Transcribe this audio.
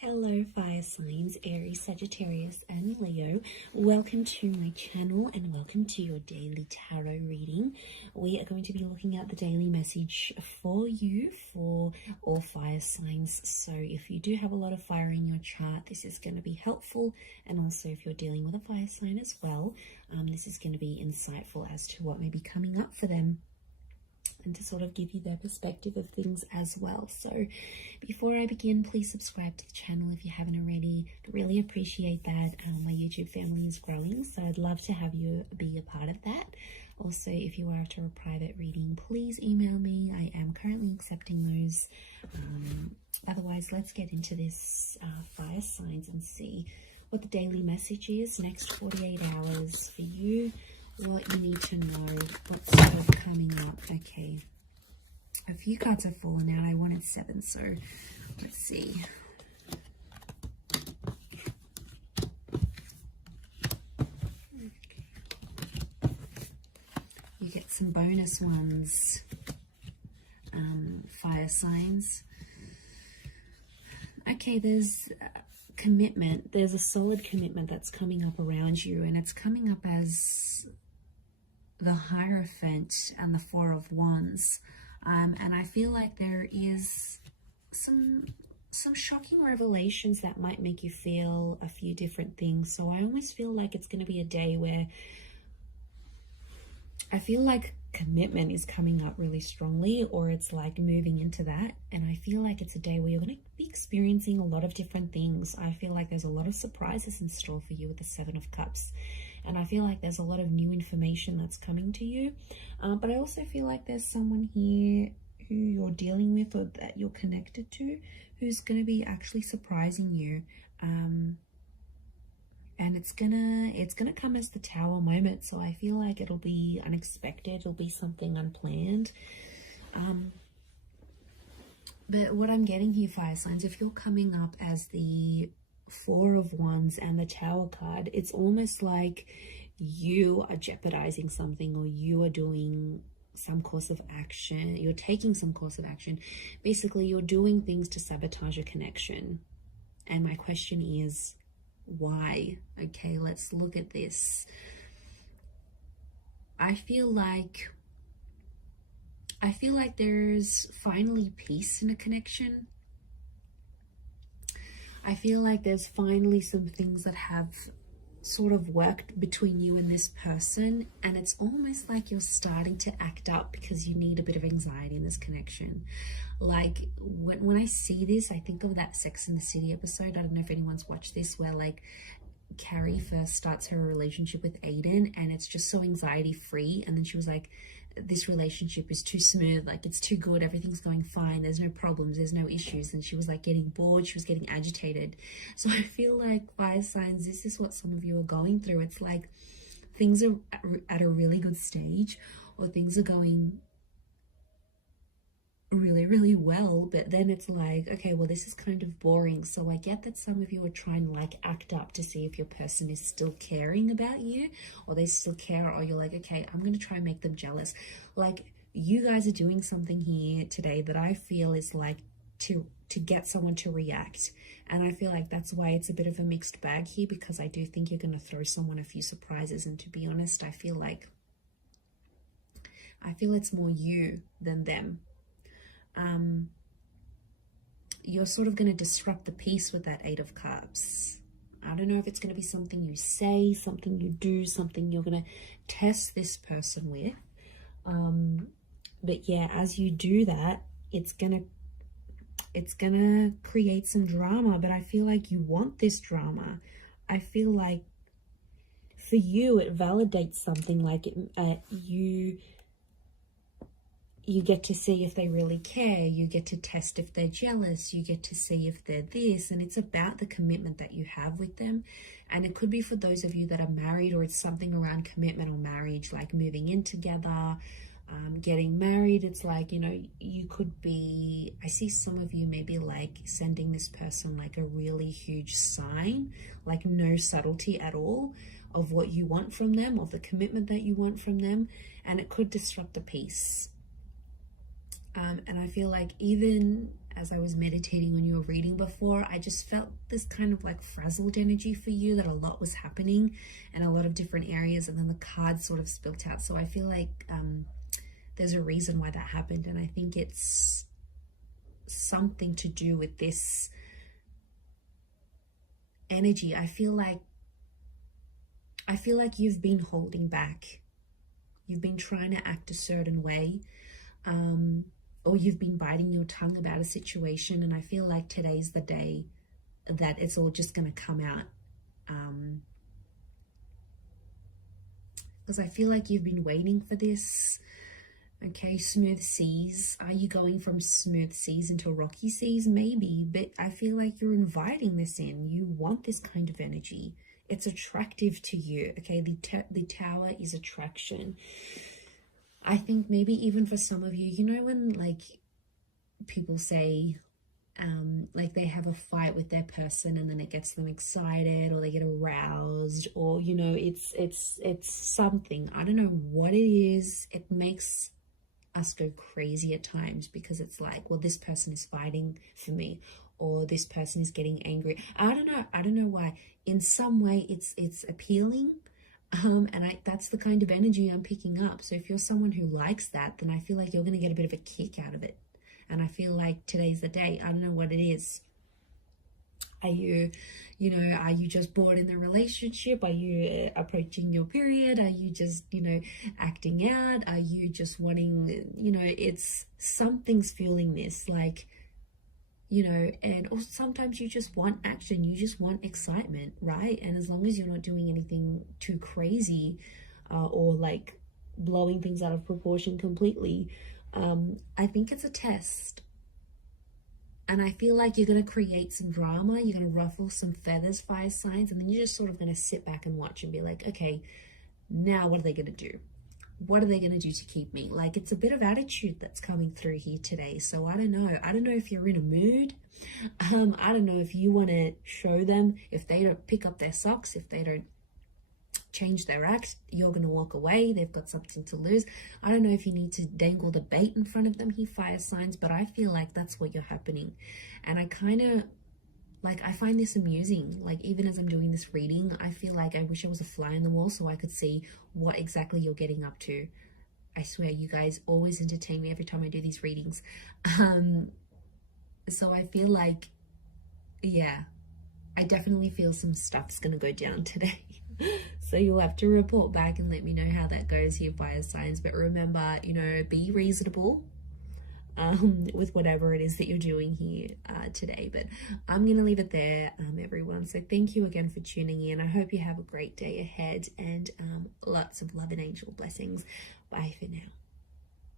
Hello fire signs, Aries, Sagittarius and Leo. Welcome to my channel and welcome to your daily tarot reading. We are going to be looking at the daily message for you for all fire signs. So if you do have a lot of fire in your chart, this is going to be helpful. And also if you're dealing with a fire sign as well, this is going to be insightful as to what may be coming up for them, and to sort of give you their perspective of things as well. So before I begin, please subscribe to the channel if you haven't already. I really appreciate that. My YouTube family is growing, so I'd love to have you be a part of that. Also, if you are after a private reading, please email me. I am currently accepting those. Otherwise, let's get into this fire signs and see what the daily message is next 48 hours for you. What you need to know, what's sort of coming up. Okay, a few cards have fallen out. I wanted 7, so let's see. Okay. You get some bonus ones, fire signs. Okay, there's commitment. There's a solid commitment that's coming up around you, and it's coming up as the Hierophant and the Four of Wands, and I feel like there is some shocking revelations that might make you feel a few different things. So I almost feel like it's going to be a day where I feel like commitment is coming up really strongly, or it's like moving into that. And I feel like it's a day where you're going to be experiencing a lot of different things. I feel like there's a lot of surprises in store for you with the 7 of Cups. And I feel like there's a lot of new information that's coming to you. But I also feel like there's someone here who you're dealing with or that you're connected to who's going to be actually surprising you. And it's gonna come as the Tower moment. So I feel like it'll be unexpected. It'll be something unplanned. But what I'm getting here, fire signs, if you're coming up as the Four of Wands and the Tower card, it's almost like you are jeopardizing something, or you are doing some course of action. You're taking some course of action. Basically, you're doing things to sabotage a connection. And my question is, why? Okay, let's look at this. I feel like there's finally peace in a connection. I feel like there's finally some things that have sort of worked between you and this person, and it's almost like you're starting to act up because you need a bit of anxiety in this connection. Like when I see this, I think of that Sex and the City episode. I don't know if anyone's watched this, where like Carrie first starts her relationship with Aiden, and it's just so anxiety free, and then she was like, this relationship is too smooth, like it's too good, everything's going fine, there's no problems, there's no issues. And she was like getting bored, she was getting agitated. So I feel like, fire signs, this is what some of you are going through. It's like things are at a really good stage, or things are going really well, but then it's like, okay, well, this is kind of boring. So I get that some of you are trying to like act up to see if your person is still caring about you, or they still care, or you're like, okay, I'm gonna try and make them jealous. Like, you guys are doing something here today that I feel is like to get someone to react. And I feel like that's why it's a bit of a mixed bag here, because I do think you're going to throw someone a few surprises. And to be honest, I feel it's more you than them. You're sort of going to disrupt the peace with that 8 of Cups. I don't know if it's going to be something you say, something you do, something you're going to test this person with. But yeah, as you do that, it's gonna create some drama. But I feel like you want this drama. I feel like for you, it validates something. Like you get to see if they really care. You get to test if they're jealous. You get to see if they're this. And it's about the commitment that you have with them. And it could be for those of you that are married, or it's something around commitment or marriage, like moving in together, getting married. It's like, you know, you could be, I see some of you maybe like sending this person like a really huge sign, like no subtlety at all of what you want from them, of the commitment that you want from them. And it could disrupt the peace. And I feel like even as I was meditating on your reading before, I just felt this kind of like frazzled energy for you, that a lot was happening in a lot of different areas, and then the cards sort of spilt out. So I feel like there's a reason why that happened, and I think it's something to do with this energy. I feel like you've been holding back. You've been trying to act a certain way, or you've been biting your tongue about a situation, and I feel like today's the day that it's all just going to come out. Because I feel like you've been waiting for this. Okay, smooth seas. Are you going from smooth seas into rocky seas? Maybe, but I feel like you're inviting this in. You want this kind of energy. It's attractive to you. Okay, the tower is attraction. I think maybe even for some of you, you know, when like people say like they have a fight with their person and then it gets them excited, or they get aroused, or you know, it's something. I don't know what it is. It makes us go crazy at times, because it's like, well, this person is fighting for me, or this person is getting angry. I don't know why. In some way it's appealing, and that's the kind of energy I'm picking up. So if you're someone who likes that, then I feel like you're going to get a bit of a kick out of it, and I feel like today's the day. I don't know what it is. Are you just bored in the relationship? Are you approaching your period? Are you just, acting out? Are you just wanting, it's something's fueling this, like, and also sometimes you just want action. You just want excitement, right? And as long as you're not doing anything too crazy or like blowing things out of proportion completely, I think it's a test. And I feel like you're going to create some drama. You're going to ruffle some feathers, fire signs. And then you're just sort of going to sit back and watch and be like, okay, now what are they going to do? What are they going to do to keep me? Like, it's a bit of attitude that's coming through here today. So I don't know. I don't know if you're in a mood. I don't know if you want to show them. If they don't pick up their socks, if they don't change their act, you're going to walk away. They've got something to lose. I don't know if you need to dangle the bait in front of them, he fire signs, but I feel like that's what you're happening. And I kind of like, I find this amusing. Like, even as I'm doing this reading, I feel like I wish I was a fly on the wall so I could see what exactly you're getting up to. I swear, you guys always entertain me every time I do these readings. So I feel like, yeah, I definitely feel some stuff's going to go down today. So you'll have to report back and let me know how that goes here, fire signs. But remember, be reasonable with whatever it is that you're doing here today. But I'm going to leave it there, everyone. So thank you again for tuning in. I hope you have a great day ahead, and lots of love and angel blessings. Bye for now.